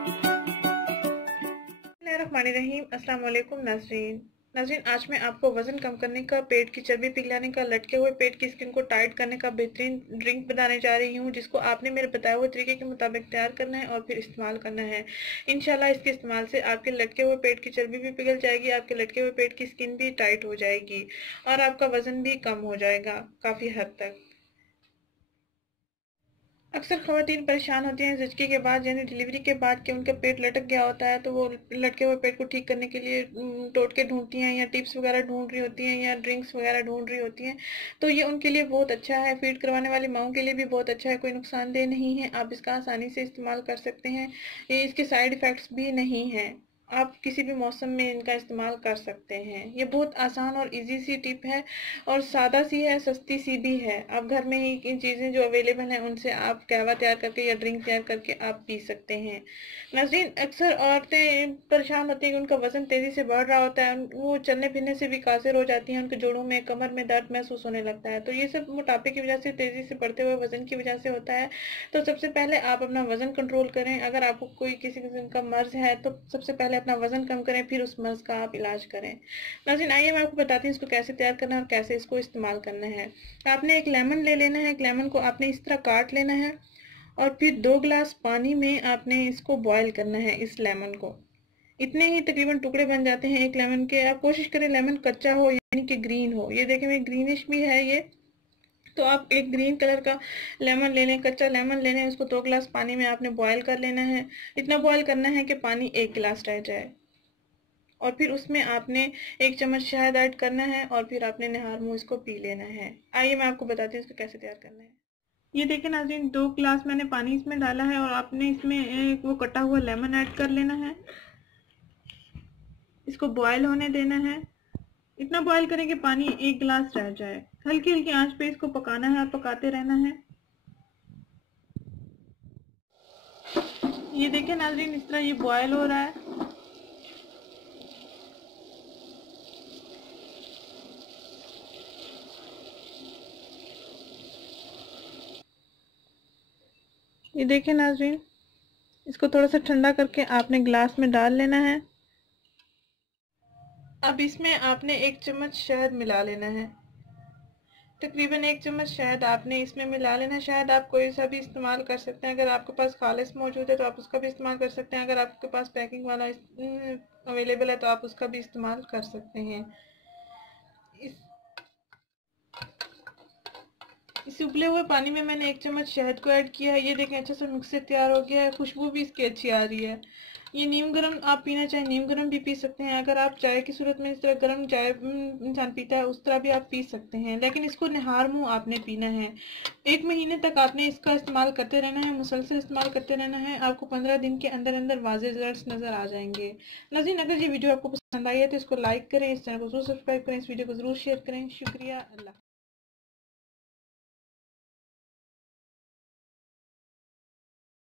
बिस्मिल्लाहिर्रहमानिर्रहीम। अस्सलाम वालेकुम नाज़रीन, आज मैं आपको वज़न कम करने का, पेट की चर्बी पिघलाने का, लटके हुए पेट की स्किन को टाइट करने का बेहतरीन ड्रिंक बताने जा रही हूँ, जिसको आपने मेरे बताए हुए तरीके के मुताबिक तैयार करना है और फिर इस्तेमाल करना है। इंशाल्लाह इसके इस्तेमाल से आपके लटके हुए पेट की चर्बी भी पिघल जाएगी, आपके लटके हुए पेट की स्किन भी टाइट हो जाएगी और आपका वज़न भी कम हो जाएगा काफ़ी हद तक। अक्सर ख़वातीन परेशान होती हैं ज़िचकी के बाद, यानी डिलीवरी के बाद, कि उनका पेट लटक गया होता है, तो वो लटके हुए पेट को ठीक करने के लिए टोटके ढूंढती हैं या टिप्स वगैरह ढूंढ रही होती हैं या ड्रिंक्स वगैरह ढूंढ रही होती हैं। तो ये उनके लिए बहुत अच्छा है, फीड करवाने वाली माओं के लिए भी बहुत अच्छा है, कोई नुकसानदेह नहीं है, आप इसका आसानी से इस्तेमाल कर सकते हैं। ये इसके साइड इफ़ेक्ट्स भी नहीं हैं, आप किसी भी मौसम में इनका इस्तेमाल कर सकते हैं। ये बहुत आसान और इजी सी टिप है और सादा सी है, सस्ती सी भी है। आप घर में ही इन चीज़ें जो अवेलेबल हैं उनसे आप कहवा तैयार करके या ड्रिंक तैयार करके आप पी सकते हैं। नाज़रीन, अक्सर औरतें परेशान होती हैं कि उनका वज़न तेज़ी से बढ़ रहा होता है, वो चलने फिरने से भी कासिर हो जाती हैं, उनके जोड़ों में, कमर में दर्द महसूस होने लगता है। तो ये सब मोटापे की वजह से, तेज़ी से बढ़ते हुए वज़न की वजह से होता है। तो सबसे पहले आप अपना वज़न कंट्रोल करें। अगर आपको कोई किसी किस्म का मर्ज़ है तो सबसे पहले अपना वज़न कम करें, फिर उस मर्ज़ का आप इलाज करें। नाज़रीन, आइए मैं आपको बताती हूँ इसको कैसे तैयार करना है और कैसे इसको इस्तेमाल करना है। आपने एक लेमन ले लेना है, एक लेमन को आपने इस तरह काट लेना है और फिर 2 गिलास पानी में आपने इसको बॉयल करना है, इस लेमन को। इतने ही तकरीबन टुकड़े बन जाते हैं एक लेमन के। आप कोशिश करें लेमन कच्चा हो, यानी कि ग्रीन हो। ये देखें मैं ग्रीनिश भी है ये, तो आप एक ग्रीन कलर का लेमन ले लें, कच्चा लेमन ले लें, उसको 2 गिलास पानी में आपने बॉयल कर लेना है। इतना बॉयल करना है कि पानी 1 गिलास रह जाए और फिर उसमें आपने 1 चम्मच शहद ऐड करना है और फिर आपने निहार मुँह इसको पी लेना है। आइए मैं आपको बताती हूँ इसको कैसे तैयार करना है। ये देखें नाज़रीन, 2 गिलास मैंने पानी इसमें डाला है और आपने इसमें वो कटा हुआ लेमन ऐड कर लेना है। इसको बॉयल होने देना है। इतना बॉयल करें कि पानी 1 गिलास रह जाए। हल्की हल्की आंच पे इसको पकाना है और पकाते रहना है। ये देखें नाज़रीन, इस तरह ये बॉयल हो रहा है। ये देखें नाज़रीन, इसको थोड़ा सा ठंडा करके आपने गिलास में डाल लेना है। अब इसमें आपने 1 चम्मच शहद मिला लेना है। तकरीबन 1 चम्मच शहद आपने इसमें मिला लेना है। शहद आप कोई सा भी इस्तेमाल कर सकते हैं। अगर आपके पास खालिस मौजूद है तो आप उसका भी इस्तेमाल कर सकते हैं। अगर आपके पास पैकिंग वाला अवेलेबल है तो आप उसका भी इस्तेमाल कर सकते हैं। इस उबले हुए पानी में मैंने 1 चम्मच शहद को ऐड किया है। ये देखें अच्छा सा मिक्सर तैयार हो गया है, खुशबू भी इसकी अच्छी आ रही है। ये नीम गर्म आप पीना चाहें नीम गर्म भी पी सकते हैं। अगर आप चाय की सूरत में इस तरह गर्म चाय इंसान पीता है उस तरह भी आप पी सकते हैं, लेकिन इसको निहार मुँह आपने पीना है। 1 महीने तक आपने इसका इस्तेमाल करते रहना है, मुसलसल इस्तेमाल करते रहना है। आपको 15 दिन के अंदर अंदर वाज़ेह रिजल्ट्स नज़र आ जाएंगे। नाज़रीन, अगर ये वीडियो आपको पसंद आई है तो इसको लाइक करें, इस चैनल को जरूर सब्सक्राइब करें, इस वीडियो को जरूर शेयर करें। शुक्रिया। अल्लाह।